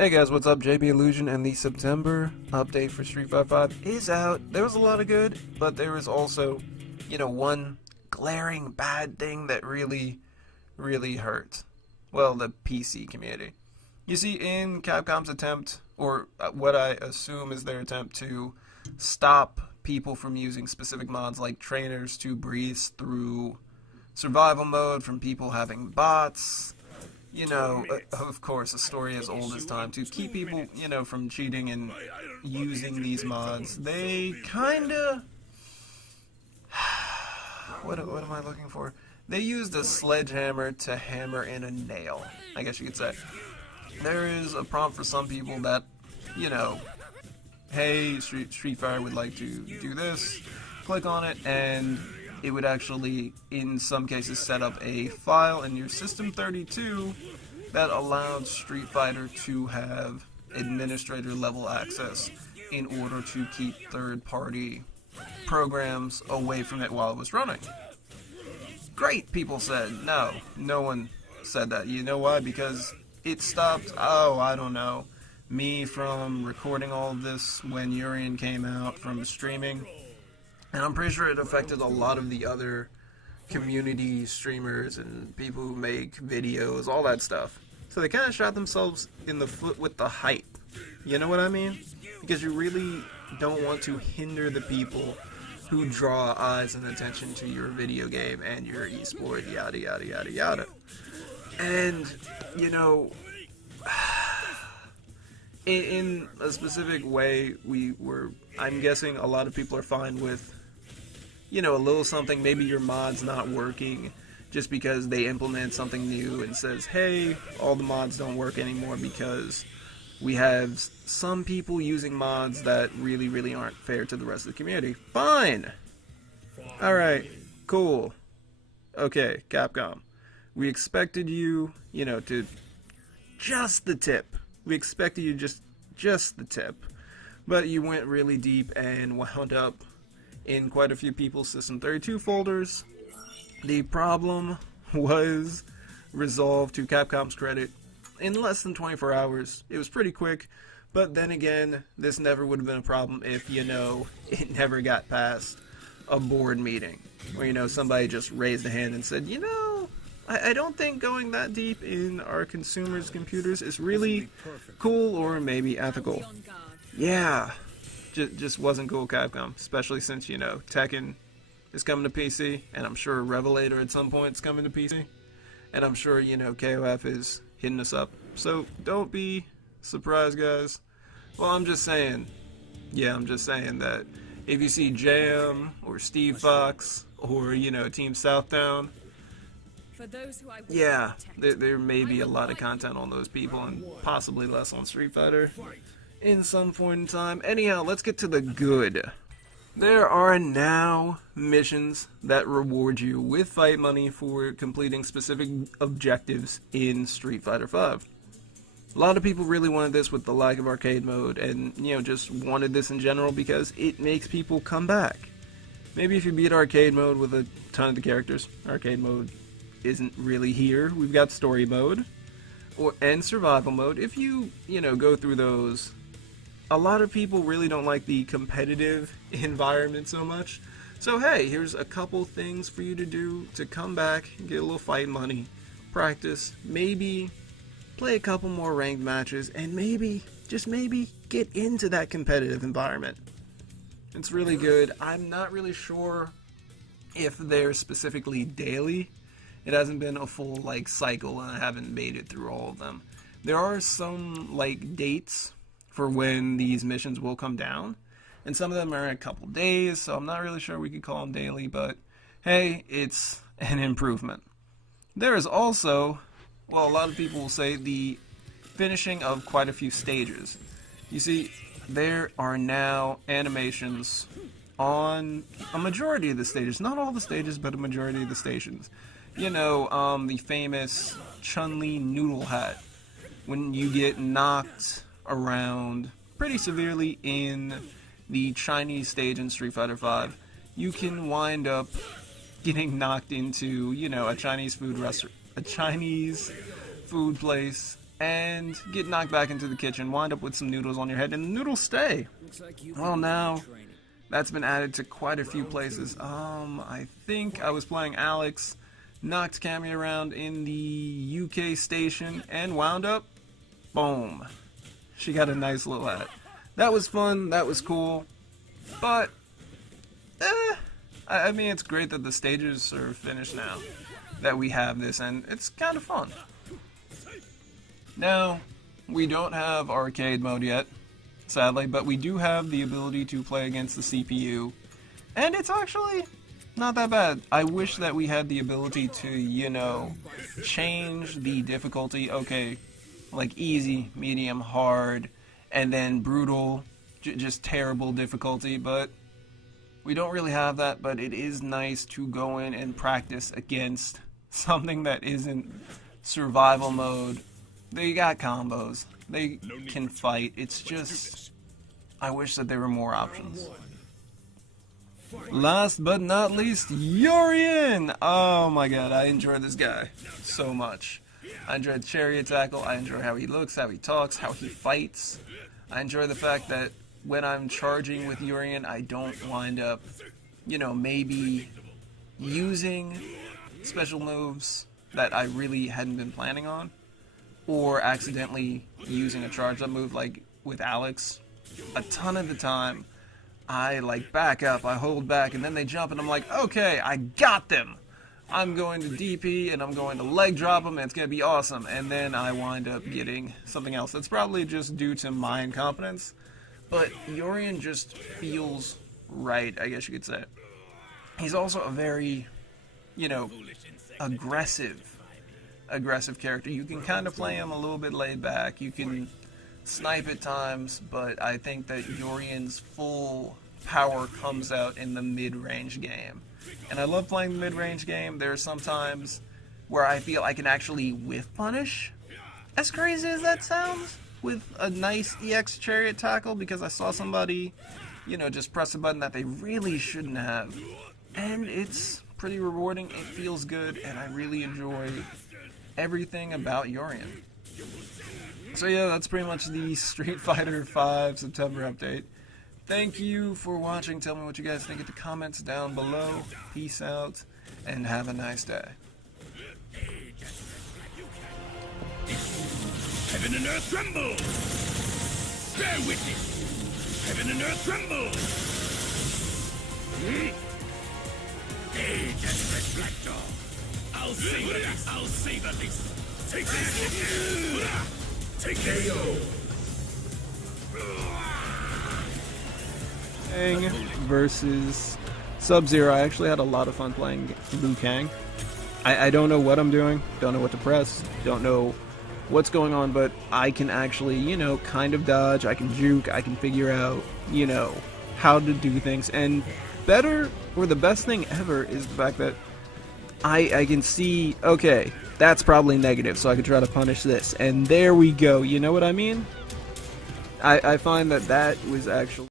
Hey guys, what's up? JB Illusion, and the September update for Street Fighter 5 is out. There was a lot of good, but there was also, one glaring bad thing that really hurt. Well, the PC community. You see, in Capcom's attempt, or what I assume is their attempt to stop people from using specific mods like trainers to breeze through survival mode, from people having bots, of course, a story as old as time, to keep people, from cheating and using these mods. They kinda... What am I looking for? They used a sledgehammer to hammer in a nail, I guess you could say. There is a prompt for some people that, hey, Street Fighter would like to do this. Click on it, and it would actually, in some cases, set up a file in your System32 that allowed Street Fighter to have administrator level access in order to keep third-party programs away from it while it was running. Great, people said. No one said that. You know why? Because it stopped, I don't know, me from recording all of this when Urian came out, from streaming. And I'm pretty sure it affected a lot of the other community streamers and people who make videos, all that stuff. So they kind of shot themselves in the foot with the hype. You know what I mean? Because you really don't want to hinder the people who draw eyes and attention to your video game and your esport, yada yada yada yada. And, in a specific way, I'm guessing a lot of people are fine with, a little something, maybe your mod's not working just because they implement something new and says, hey, all the mods don't work anymore because we have some people using mods that really aren't fair to the rest of the community. Fine! Alright, cool. Okay, Capcom. We expected you, to just the tip. We expected you just the tip. But you went really deep and wound up in quite a few people's System32 folders. The problem was resolved, to Capcom's credit, in less than 24 hours. It was pretty quick, but then again, this never would have been a problem if, it never got past a board meeting, where, somebody just raised a hand and said, I don't think going that deep in our consumers' computers is really cool or maybe ethical. Yeah. Just wasn't cool, Capcom, especially since, Tekken is coming to PC, and I'm sure Revelator at some point is coming to PC, and I'm sure, KOF is hitting us up. So don't be surprised, guys. Well, I'm just saying that if you see Jam or Steve Fox or, Team Southtown, yeah, there may be a lot of content on those people and possibly less on Street Fighter in some point in time. Anyhow, let's get to the good. There are now missions that reward you with fight money for completing specific objectives in Street Fighter 5. A lot of people really wanted this with the lack of arcade mode, and, just wanted this in general because it makes people come back. Maybe if you beat arcade mode with a ton of the characters, arcade mode isn't really here. We've got story mode and survival mode. If you, go through those, a lot of people really don't like the competitive environment so much. So hey, here's a couple things for you to do to come back, get a little fight money, practice, maybe play a couple more ranked matches, and maybe, just maybe, get into that competitive environment. It's really good. I'm not really sure if they're specifically daily. It hasn't been a full, cycle, and I haven't made it through all of them. There are some, dates for when these missions will come down, and some of them are in a couple days, so I'm not really sure we could call them daily, but hey, it's an improvement. There is also, a lot of people will say, the finishing of quite a few stages. You see, there are now animations on a majority of the stages, not all the stages, but a majority of the stations. The famous Chun-Li noodle hat, when you get knocked around pretty severely in the Chinese stage in Street Fighter 5, you can wind up getting knocked into, a Chinese food place and get knocked back into the kitchen, wind up with some noodles on your head, and the noodles stay. Well, now that's been added to quite a few places. I think I was playing Alex, knocked Cammy around in the UK station, and wound up, boom. She got a nice little hat. That was fun, that was cool, but, I mean, it's great that the stages are finished now, that we have this, and it's kind of fun. Now, we don't have arcade mode yet, sadly, but we do have the ability to play against the CPU, and it's actually not that bad. I wish that we had the ability to, you know, change the difficulty, okay, like easy, medium, hard, and then brutal, just terrible difficulty, but we don't really have that. But it is nice to go in and practice against something that isn't survival mode. They got combos, they can fight, it's just, I wish that there were more options. Last but not least, Yorian! Oh my god, I enjoy this guy so much. I enjoy the chariot tackle, I enjoy how he looks, how he talks, how he fights. I enjoy the fact that when I'm charging with Yorian, I don't wind up, you know, maybe using special moves that I really hadn't been planning on, or accidentally using a charge up move like with Alex. A ton of the time, I like back up, I hold back, and then they jump, and I'm like, okay, I got them! I'm going to DP, and I'm going to leg drop them, and it's going to be awesome. And then I wind up getting something else. That's probably just due to my incompetence, but Yorian just feels right, I guess you could say. He's also a very, you know, aggressive character. You can kind of play him a little bit laid back. You can snipe at times, but I think that Yorian's full power comes out in the mid-range game. And I love playing the mid-range game. There are some times where I feel I can actually whiff punish, as crazy as that sounds, with a nice EX chariot tackle, because I saw somebody, you know, just press a button that they really shouldn't have. And it's pretty rewarding, it feels good, and I really enjoy everything about Yorian. So yeah, that's pretty much the Street Fighter V September update. Thank you for watching. Tell me what you guys think in the comments down below. Peace out, and have a nice day. Heaven and earth tremble! Bear witness! Heaven and earth tremble! Agent Reflector! I'll save at least! Take this! Take KO! Versus Sub-Zero. I actually had a lot of fun playing Liu Kang. I don't know what I'm doing, don't know what to press, don't know what's going on, but I can actually, you know, kind of dodge, I can juke, I can figure out, you know, how to do things. And better, or the best thing ever, is the fact that I can see, okay, that's probably negative, so I can try to punish this, and there we go, you know what I mean? I find that was actually